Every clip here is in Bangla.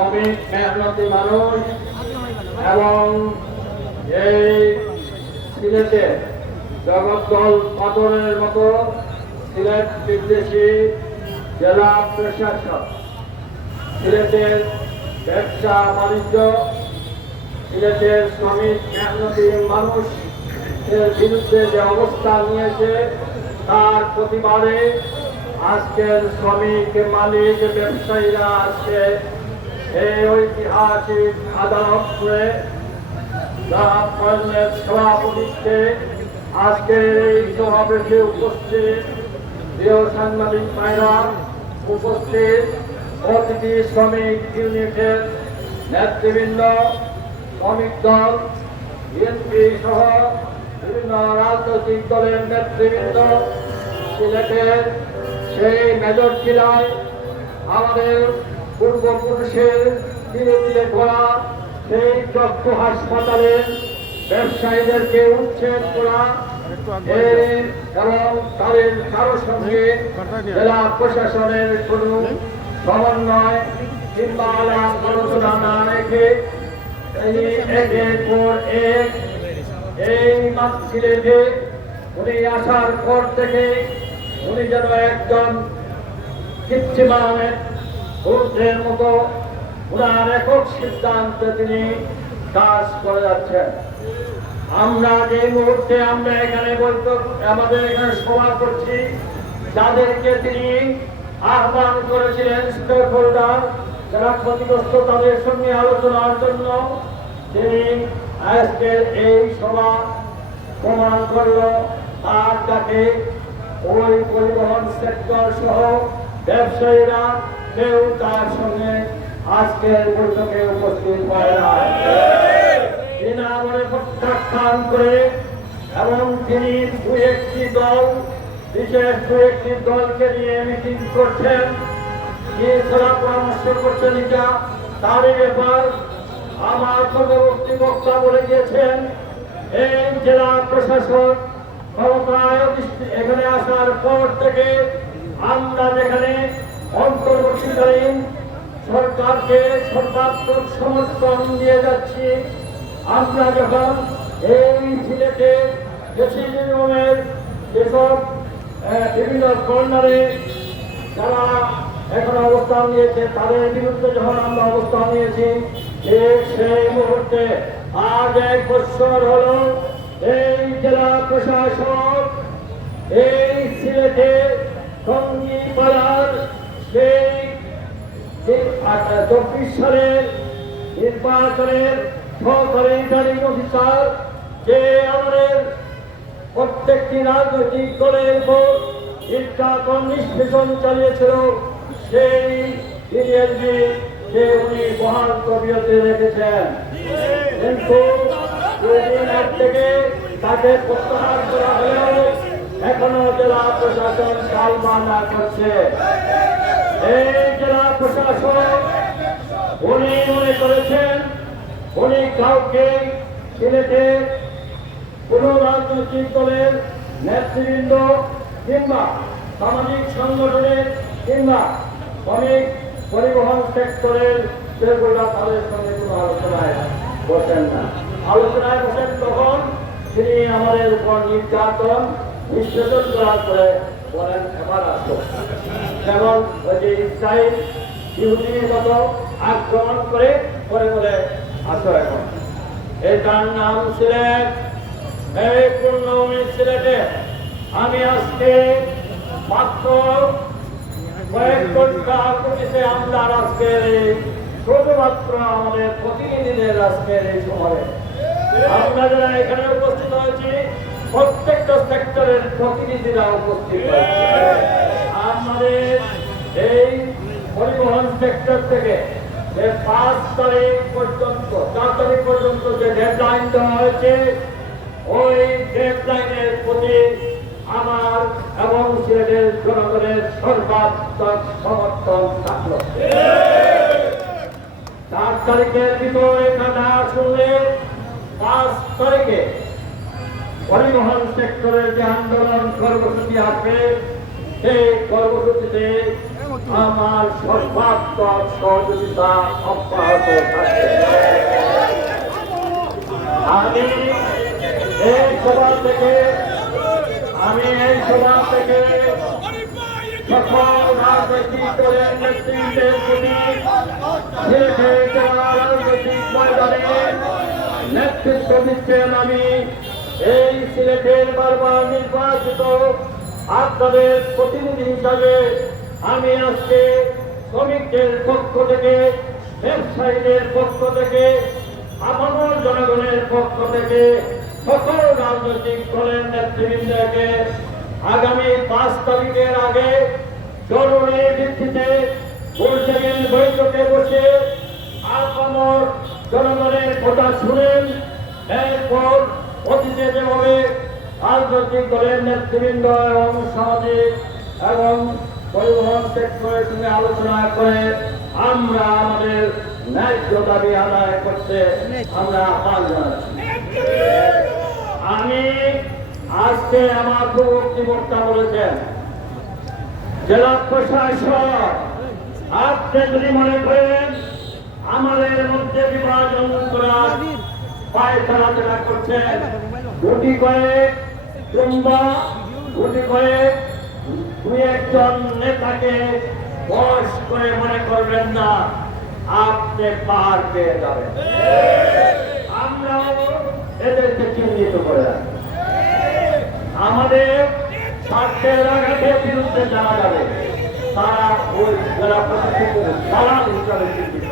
শ্রমিক মেহনতি মানুষ এবং এই সিলেটে জগদ্দল পাথরের মতো সিলেট বিদ্বেষী জেলা প্রশাসক, সিলেটের ব্যবসা বাণিজ্য, সিলেটের শ্রমিক মেহনতি মানুষ এর বিরুদ্ধে যে অবস্থান নিয়েছে তার প্রতিবাদে আজকের শ্রমিক মালিক ব্যবসায়ীরা আজকে এই ঐতিহাসিক আদালতে সভাপতিত্বে আজকের এই সমাবেশে উপস্থিত প্রিয় সাংবাদিক ভাইরা, উপস্থিত অতিথি শ্রমিক ইউনিটের নেতৃবৃন্দ, শ্রমিক দল, বিএনপি সহ বিভিন্ন রাজনৈতিক দলের নেতৃবৃন্দ, সিলেটের সেই মেজর জেলায় আমাদের পূর্বপুরুষের ধীরে ধীরে করা সেই চক্ষু হাসপাতালের ব্যবসায়ীদেরকে উচ্ছেদ করা এবং তাদের কারো সঙ্গে জেলা প্রশাসনের কোন সমন্বয় কিংবা আলাপ আলোচনা না রেখে একের পর এক এই সিলেটে উনি আসার পর থেকে উনি যেন একজন কিচ্ছিমানের গুরুত্বের মতো উনার একক সিদ্ধান্তে তিনি কাজ করে যাচ্ছেন। আমরা যে মুহূর্তে আমরা এখানে আমাদের এখানে সভা করছি, যাদেরকে তিনি আহ্বান করেছিলেন স্টেক হোল্ডার যারা ক্ষতিগ্রস্ত তাদের সঙ্গে আলোচনার জন্য, তিনি আজকের এই সভা প্রমাণ করল তার ডাকে ওই পরিবহন সেক্টর সহ ব্যবসায়ীরা কেউ তার সঙ্গে আজকের বৈঠকে উপস্থিত হয় না। তিনি আমাদের প্রত্যাখ্যান করে এবং তিনি দু একটি দল, বিশেষ দু একটি দলকে নিয়ে মিটিং করছেন, এছাড়া পরামর্শ করছেন এটা তারই ব্যাপার। আমার পূর্ববর্তী বক্তা বলে গিয়েছেন এই জেলা প্রশাসক ক্ষমতায় এখানে আসার পর থেকে আমরা যেখানে অন্তর্বর্তীকালীন সরকারকে সর্বাত্মক সমর্থন দিয়ে যাচ্ছি, আমরা যখন এই সিলেটে প্রেসিডেন্টের যেসব বিভিন্ন কর্নারে যারা এখন অবস্থান নিয়েছে তাদের বিরুদ্ধে যখন আমরা অবস্থান নিয়েছি, সেই মুহূর্তে আজ 1 বছর হল এই জেলা প্রশাসক এই সিলেটে টঙ্গিপাড়ার সেই 24 সালের নির্বাচনের সহকারী রিটার্নিং অফিসার যে আমাদের প্রত্যেকটি রাজনৈতিক দলের উপর নির্যাতন নিষ্পেষণ চালিয়েছিল, সেই বিএনপি যে উনি বহাল তবিয়তে রেখেছেন, কিন্তু দুদিন আগ থেকে তাকে প্রত্যাহার করা হলেও এখনো জেলা প্রশাসন টালবাহানা করছে। এই জেলা প্রশাসন উনি মনে করেছেন উনি কাউকে সিলেটে কোন রাজনৈতিক দলের নেতৃবৃন্দ কিংবা সামাজিক সংগঠনের কিংবা অনেক পরিবহন সেক্টরের যেগুলো তাদের সঙ্গে কোনো আলোচনায় বসেন না। আলোচনায় বসেন তখন তিনি আমাদের উপর নির্যাতন নিষ্পেষণ করার পরে বলেন এবার আসো, যেমন ওই যে ইসরায়েল ইহুদির মতো আক্রমণ করে পরে বলে আসো এখন। এটার নাম সিলেট, এই পূর্ণভূমি সিলেটে আমি আজকে মাত্র কয়েক ঘন্টা পুলিশে আমরা আজকের শুধুমাত্র আমাদের প্রতিনিধিদের আজকের এই সময়ে আমরা যারা এখানে উপস্থিত হয়েছি প্রত্যেকটা সেক্টরের প্রতিনিধিরা উপস্থিত হয়েছে। আমাদের এই পরিবহন সেক্টর থেকে যে 5 তারিখ পর্যন্ত 4 তারিখ পর্যন্ত যে ডেডলাইন দেওয়া হয়েছে, ওই ডেডলাইনের প্রতি আমার এবং সিলেটের জনগণের সর্বাত্মক সমর্থন থাকলো। 4 তারিখের ভিতরে না শুনলে 5 তারিখে পরিবহন সেক্টরের যে আন্দোলন কর্মসূচি আছে সেই কর্মসূচিতে আমার সর্বাত্মক সহযোগিতা অব্যাহত থাকবে। আমি এই সভা থেকে সকল রাজনৈতিক দলের নেতৃত্বের প্রতি রাজনৈতিক ময়দানে নেতৃত্ব দিচ্ছেন। আমি এই সিলেটের বারবার নির্বাচিত আপনাদের প্রতিনিধি হিসাবে আমি আজকে শ্রমিকদের পক্ষ থেকে, ব্যবসায়ীদের পক্ষ থেকে, আপামর জনগণের পক্ষ থেকে সকল রাজনৈতিক দলের নেতৃবৃন্দকে আগামী 5 তারিখের আগে জরুরি ভিত্তিতে গোলটেবিল বৈঠকে বসে আপামর জনগণের কথা শুনেন। এরপর অতীতে যেভাবে রাজনৈতিক দলের নেতৃবৃন্দ এবং সামাজিক এবং পরিবহন সেক্টরের সঙ্গে আলোচনা করে আমরা আমাদের ন্যায্য দাবি আদায় করতে আমরা আহ্বান জানাচ্ছি। আমি আজকে আমার পূর্ববর্তী বক্তা বলেছেন, জেলা প্রশাসক আপনি যদি মনে করেন আমাদের মধ্যে বিভাজন করার পায়ে চলাচলা করছেন, গুটি করে কিংবা গুটি করে দুই একজন নেতাকে বস করে মনে করবেন না আপনি পার পেয়ে যাবেন। আমরাও এদেরকে চিহ্নিত করে রাখি। আমাদের স্বার্থের আঘাতের বিরুদ্ধে যারা যাবে তারা ওই জেলা প্রশাসকের দালাল হিসাবে চিহ্নিত।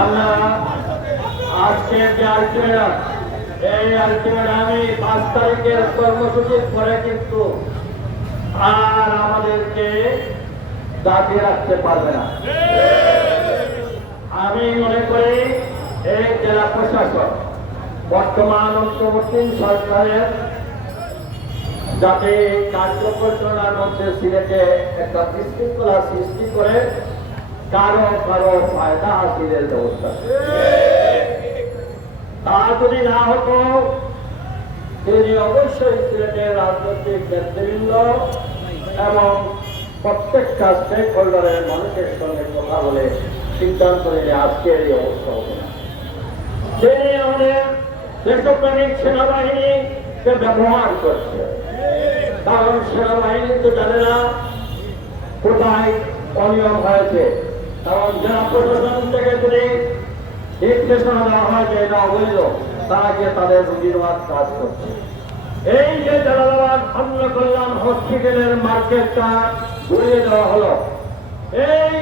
আমরা আজকে যে আলটিমেটাম, এই আলটিমেটামে 5 তারিখের কর্মসূচির পরে কিন্তু আর আমাদেরকে দাবি রাখতে পারবে না। আমি মনে করি এই জেলা প্রশাসক বর্তমান অন্তর্বর্তী সরকারের যাতে কার্য পরিচালনার মধ্যে সিলেটে একটা বিশৃঙ্খলা সৃষ্টি করে কারো ফায়দা হাসিলের ব্যবস্থা, তা যদি না হতো তিনি অবশ্যই সিলেটের রাজনৈতিক নেতৃবৃন্দ এবং প্রত্যেকটা স্টেক হোল্ডারের মানুষের সঙ্গে কথা বলে সিদ্ধান্ত নিলে আজকের এই অবস্থা হবে না। তিনি আমাদের দেশপ্রেমিক সেনাবাহিনীকে ব্যবহার করছে, কারণ সেনাবাহিনী তো জানে না কোথায় অনিয়ম হয়েছে। কারণ জেলা প্রশাসন থেকে যদি নির্দেশনা দেওয়া হয় যে এটা অবৈধ, তারা গিয়ে তাদের রুজিরোয়াজ কাজ করছে। এই যে জালালাবাদ অন্ন কল্যাণ হসপিটালের মার্কেটটা ঘুরিয়ে দেওয়া হলো, এই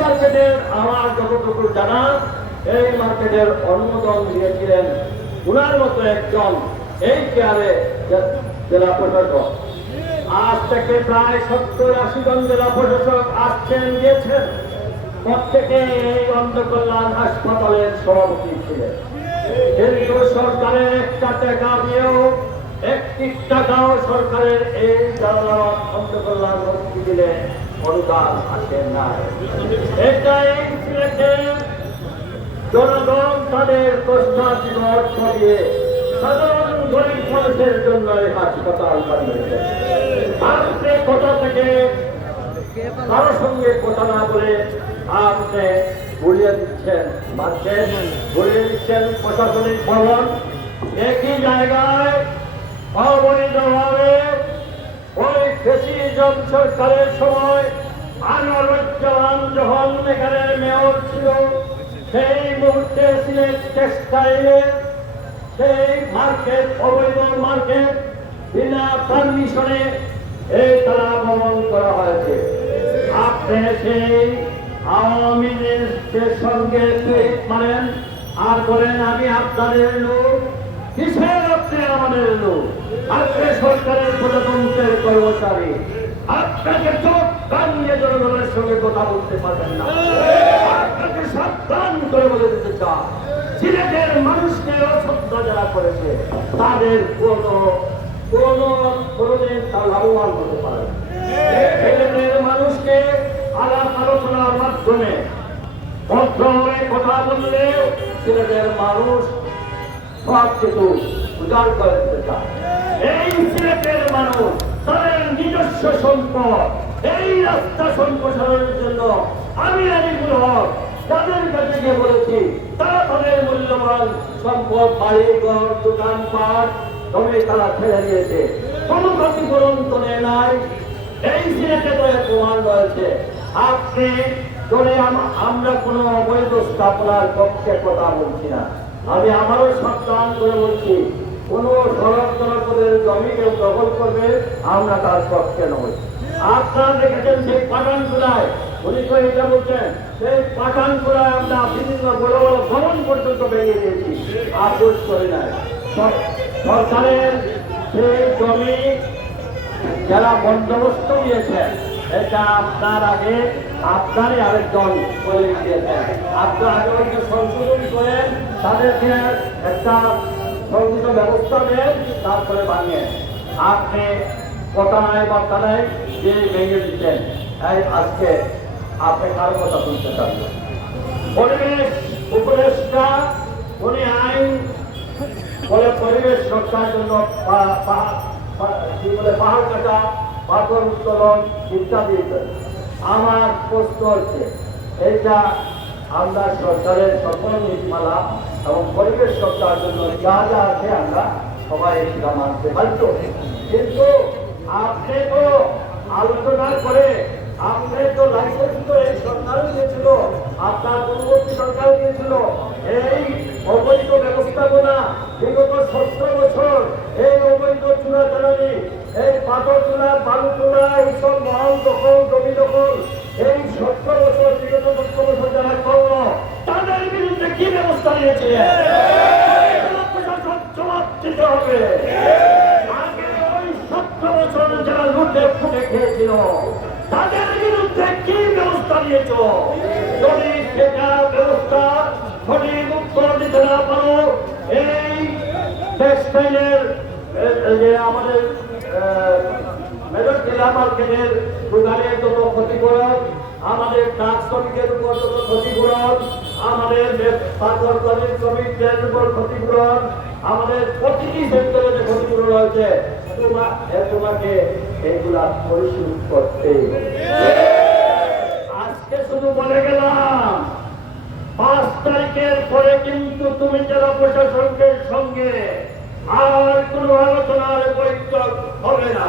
মার্কেটের আমার যতটুকু জানা, এই মার্কেটের অনুমোদন দিয়েছিলেন উনার মতো একজন এই কেয়ারে জেলা প্রশাসক। আজ থেকে প্রায় 70-80 জন জেলা প্রশাসক আসছেন গিয়েছেন, প্রত্যেকে এই অন্ধ কল্যাণ হাসপাতালের সভাপতি ছিলেন। কিন্তু সরকারের একটা টাকা দিয়েও 1 টাকাও সরকারের এই জালালাবাদ অন্ধ কল্যাণ হসপিটালে অনুদান আসে না। এটাই সিলেটের জনগণ তাদের কষ্টার্জিত অর্থ দিয়ে সাধারণ গরিব মানুষের জন্য এই হাসপাতাল বানিয়েছে। আপনি কোথা থেকে কারোর সঙ্গে কথা না বলে আপনি ঘুরিয়ে দিচ্ছেন মার্কেট, ঘুরিয়ে দিচ্ছেন প্রশাসনিক ভবন। একই জায়গায় অবৈধভাবে ওই ফ্যাসিজম সরকারের সময় আনোয়ারুজ্জামান যখন এখানে মেয়র ছিল, সেই মুহূর্তে সিলেট টেক্সটাইলে সেই মার্কেট, অবৈধ মার্কেট বিনা পারমিশনে এই তারা ভবন করা হয়েছে। আপনি সেই আওয়ামী লীগের সঙ্গে মানেন আর বলেন আমি আপনাদের লোক। কিসের আপনি আমাদের লোক? আপনি সরকারের প্রজাতন্ত্রের কর্মচারী, আপনাকে চোখ কান নিয়ে জনগণের সঙ্গে কথা বলতে পারবেন না। আপনাকে সাবধান করে বলে দিতে চান, সিলেটের মানুষকে অশ্রদ্ধা যারা করেছে তাদের কোনদিন তা লাভবান হতে পারে। সিলেটের মানুষকে আলাপ আলোচনার মাধ্যমে ভদ্রভাবে কথা বললে সিলেটের মানুষ সব কিছু উজাড় করে দিতে চায়। এই সিলেটের মানুষ তাদের নিজস্ব সম্পদ, এই রাস্তা সম্প্রসারণের জন্য আমি আলিমুল হক তাদের কাছে গিয়ে বলেছি, তারা তাদের মূল্যবান সম্পদ, বাড়ি ঘর, দোকানপাট জমি তারা ছেড়ে দিয়েছে, কোনো ক্ষতিপূরণ তো নেয় নাই। এই সিলেটে তো এর প্রমাণ রয়েছে। আপনি ধরে আমরা কোনো অবৈধ স্থাপনার পক্ষে কথা বলছি না, আমি আমারও সাবধান করে বলছি, কোনো সড়ক জনপদের জমি কেউ দখল করবে আমরা তার পক্ষে নই। আপনারা দেখেছেন সেই পাঠানপুরায়, উনি তো এটা বলছেন, সেই পাঠানপুরায় আমরা বিভিন্ন বড় বড় ভবন পর্যন্ত ভেঙে দিয়েছি, আদর্শ করে নাই। সরকারের সেই জমি যারা বন্দোবস্ত দিয়েছেন, এটা আপনার আগে আপনারই আরেকজন করে দিয়েছেন, আপনার আগে সংশোধন করেন, তাদেরকে একটা সংযুক্ত ব্যবস্থা নেন, তারপরে ভাঙেন। আপনি কথা নাই বার্তা নাই যে ভেঙে দিচ্ছেন, এই আজকে আপনি কারো কথা শুনতে চান। পরিবেশ উপদেষ্টা উনি আইন বলে পরিবেশ রক্ষার জন্য পাহাড় কাটা, পাথর উত্তোলন ইত্যাদি। আমার প্রশ্ন হচ্ছে, এইটা আমরা সরকারের সকল নীতিমালা এবং পরিবেশ রক্ষার জন্য যা যা আছে আমরা সবাই সেটা মানতে বাধ্য, কিন্তু আপনি তো আলোচনা করে আপনি তো লাইসেন্স তো এই সরকারও দিয়েছিল, আপনার পূর্ববর্তী সরকার দিয়েছিল। এই অবৈধ ব্যবস্থাপনা বিগত 17 বছর, এই অবৈধ চুরাচালানি, এই পাথর তোলা, বালু তোলা, এইসব মহল দখল, জমি দখল, এই 17 বছর বিগত 17 বছর যারা করল তাদের বিরুদ্ধে কি ব্যবস্থা নিয়েছে? জবাব দিতে হবে। আগে ওই 17 বছর যারা লুটে ফুটে খেয়েছিল তাদের বিরুদ্ধে কি ব্যবস্থা নিয়েছ? যদি সেটা ব্যবস্থা সঠিক উত্তর দিতে না পারো, এই টেক্সটাইলের যে আমাদের মেজর জেলা মার্কেটের দোকানের যত ক্ষতিপূরণ, আমাদের ট্রাক শ্রমিকের উপর যত ক্ষতিপূরণ, আমাদের পাথর কলের শ্রমিকদের উপর ক্ষতিপূরণ, আমাদের প্রতিটি সেক্টরে যে ক্ষতিপূরণ রয়েছে, তোমাকে এগুলা পরিশোধ করতে। আজকে শুধু বলে গেলাম 5 তারিখের পরে কিন্তু তুমি জেলা প্রশাসনের সঙ্গে আর কোনো আলোচনার বৈঠক হবে না।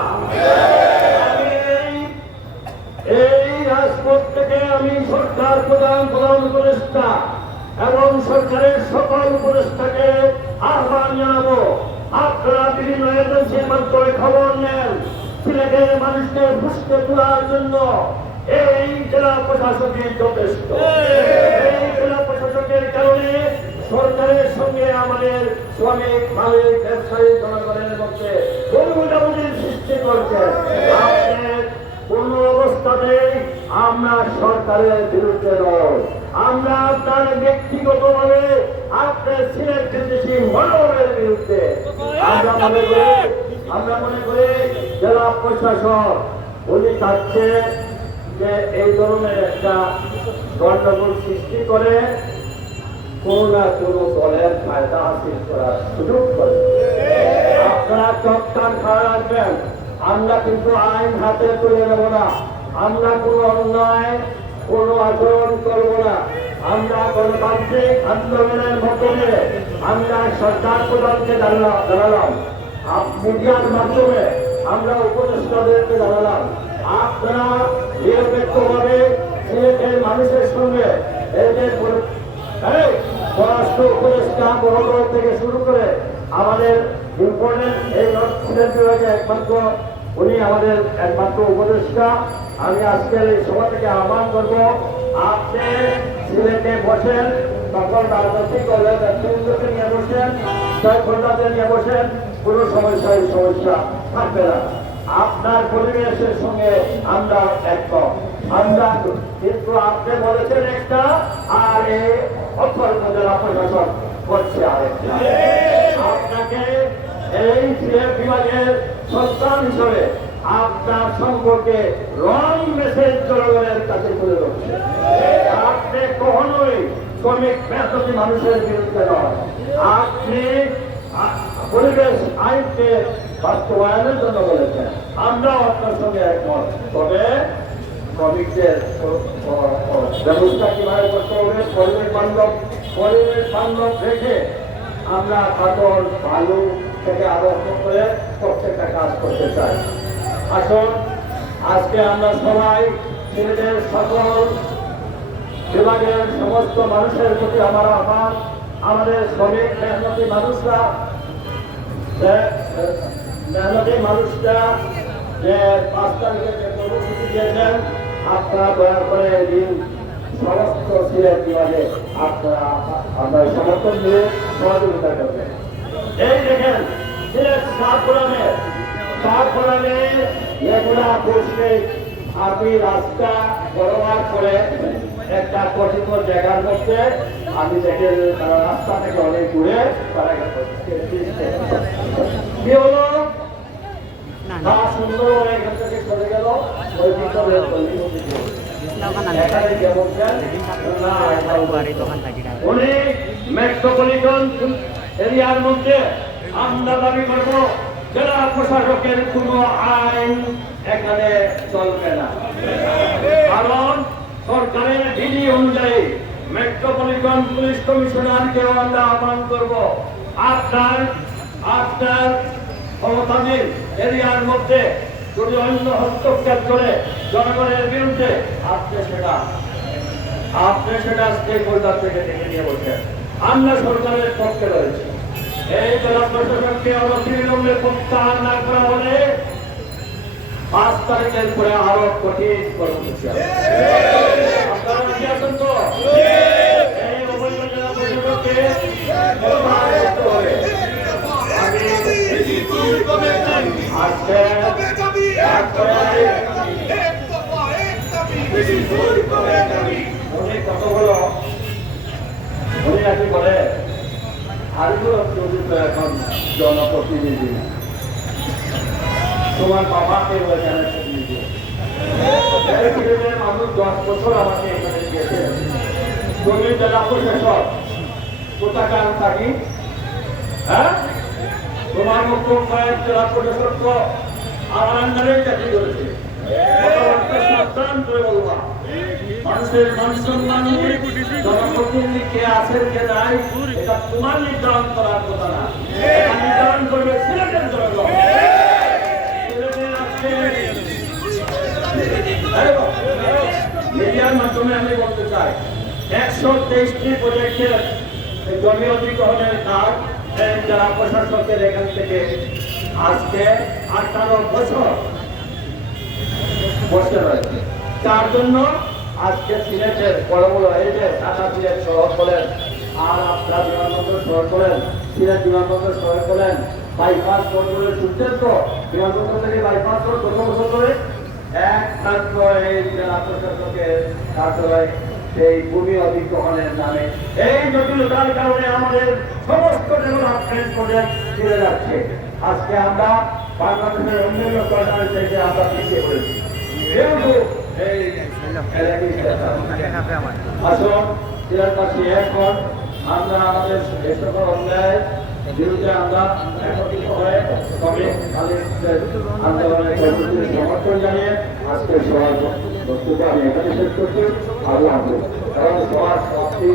এই রাজপথ থেকে আমি সরকার প্রধান উপদেষ্টা এবং সরকারের সকল উপদেষ্টাকে আহ্বান জানাবো, আপনারা বিভিন্ন এজেন্সির মাধ্যমে খবর নেন, সিলেটের মানুষকে বুঝতে তোলার জন্য এই জেলা প্রশাসকের যথেষ্ট। এই জেলা প্রশাসকের কারণে সরকারের সঙ্গে আমাদের শ্রমিক, মালিক, ব্যবসায়ী, জনগণের মধ্যে বোঝাবুঝির সৃষ্টি করছে। কোন অবস্থাতেই আমরা সরকারের বিরুদ্ধে নয়, আমরা আপনার ব্যক্তিগতভাবে আপনার সিলেট বিদেশি মনোভাবের বিরুদ্ধে। আমরা মনে করি জেলা প্রশাসক উনি চাচ্ছে যে এই ধরনের একটা গন্ডগোল সৃষ্টি করে কোন না কোন দলের ফায়দা হাসিল করার সুযোগ করে। আপনারা চোখ কান খাওয়া রাখবেন, আমরা কিন্তু আইন হাতে তুলে নেব না, আমরা কোনো অন্যায় কোনো আচরণ করবো না। আমরা গণতান্ত্রিক আন্দোলনের মাধ্যমে আমরা সরকার প্রধানকে জানালাম, মিডিয়ার মাধ্যমে আমরা উপদেষ্টাদেরকে জানালাম, আপনারা নিরপেক্ষভাবে সিলেটের মানুষের সঙ্গে এদের পররাষ্ট্র উপদেষ্টা মহোদয় থেকে শুরু করে আমাদের ইম্পর্টেন্ট এই নর্থ সিলেট বিভাগে একমাত্র উনি আমাদের একমাত্র উপদেষ্টা। আমি আজকের এই সভা থেকে আহ্বান করব, আপনি সিলেটে বসেন, তখন রাজনৈতিক দলের ব্যক্তিত্বকে নিয়ে বসেন, সহকর্মীদের নিয়ে বসেন, কোনো সমস্যা থাকবে না। আপনার পরিবেশের সঙ্গে আমরা একমত, আমরা কিন্তু আপনি বলেছেন একটা, আর এই অপরাধ জেলা প্রশাসন করছে আরেকটা। আপনাকে এই সিলেট বিভাগের সন্তান হিসেবে আপনার সম্পর্কে রং মেসেজ জনগণের কাছে তুলে ধরছে। আপনি কখনোই শ্রমিক মেহনতি মানুষের বিরুদ্ধে নয়, আপনি পরিবেশ আইনকে বাস্তবায়নের জন্য বলেছেন। আমরাও আপনার সঙ্গে একমত। তবে শ্রমিকদের ব্যবস্থা কিভাবে করতে হবে, পরিবেশ বান্ধব রেখে আমরা পাথর বালু থেকে আরম্ভ করে প্রত্যেকটা কাজ করতে চাই। আসুন আজকে আমরা সবাই সিলেটের সকল বিভাগের সমস্ত মানুষের প্রতি আমার আহ্বান, আমাদের শ্রমিক মেহনতি মানুষরা যে 5 তারিখে যে কর্মসূচি দিয়েছেন, আপনারা দয়া করে এদিন সমস্ত সিলেট বিভাগে আপনার সমর্থন দিয়ে সহযোগিতা করবেন। এই দেখেন সিলেট শাহপুরানে এগুলা বসে আমি রাস্তা বড়বার করে একটা কঠিন জায়গার মধ্যে আমি দেখে রাস্তা থেকে অনেক দূরে তারা কি হলো, সুন্দর এখান থেকে চলে গেল ওই উনি মেট্রোপলিটন এরিয়ার মধ্যে আমরা দাবি করবো জেলা প্রশাসকের কোনো আইন এখানে চলবে না, কারণ সরকারের বিধি অনুযায়ী মেট্রোপলিটন পুলিশ কমিশনারকেও আমরা আহ্বান করব আপনার ক্ষমতাধীন এরিয়ার মধ্যে যদি অন্য হস্তক্ষেপ করে জনগণের বিরুদ্ধে আপনি সেটা স্টেক হোল্ডার থেকে দেখে নিয়ে বলছেন। আমরা সরকারের পক্ষে রয়েছে। এই জেলা প্রশাসনকে অনতিবিলম্বে প্রত্যাহার না করা হলে 5 তারিখের পরে আরো কঠিন কর্মসূচি আপনারা কি আছেন তো? এই অবৈধ জেলা প্রশাসনকে প্রত্যাহার করতে হবে। কতগুলো উনি নাকি বলে আরগুলো তো এখন জনপ্রতিনিধি, তোমার বাবাকে মানুষ 10 বছর আমাকে এখানে দিয়েছে। তুমি জেলা প্রশাসক কোথাকার থাকি, হ্যাঁ তোমার মতো কয়েক জেলা প্রশাসক তো আমার আন্ডারে চাকরি করেছে। সাবধান করে বলবা, মানুষের মান সম্মান জনপ্রতিনিধি কে আছেন কে নাই এটা তোমার নির্ধারণ করার কথা না, এটা নির্ধারণ করবে সিলেটের জনগণ। মিডিয়ার মাধ্যমে আমি বলতে চাই 123টি প্রজেক্টের জমি অধিগ্রহণের কাজ জেলা প্রশাসকের এখান থেকে আজকে 18 বছর বসে রয়েছে। তার জন্য আজকে সিলেটের বড় বড় এই যে ঢাকা সিলেট শহর বলেন, আর আপনার বিমানবন্দর শহর বলেন, সিলেট বিমানবন্দর শহর বলেন, বাইপাস রোড বলে ছুটছেন তো, বিমানবন্দর থেকে বাইপাস রোড কত বছর ধরে একমাত্র এই জেলা প্রশাসকের কার্যালয় সেই ভূমি অধিগ্রহণের নামে এই জটিলতার কারণে আমাদের সমস্ত ডেভেলপমেন্ট প্রজেক্ট ফিরে যাচ্ছে। আজকে আমরা বাংলাদেশের অন্যান্য সরকার থেকে আমরা পিছিয়ে পড়েছি। যেহেতু এই আসুন সিলেটবাসী এখন আমরা আমাদের এই সকল অন্যায় বিরুদ্ধে আমরা একত্রিত হয়ে শ্রমিক আন্দোলনের কর্মসূচির সমর্থন জানিয়ে আজকে সবার বক্তব্য আমি এখানে শেষ করছি। আল্লাহ হাফেজ। কারণ সবার সমাপ্তি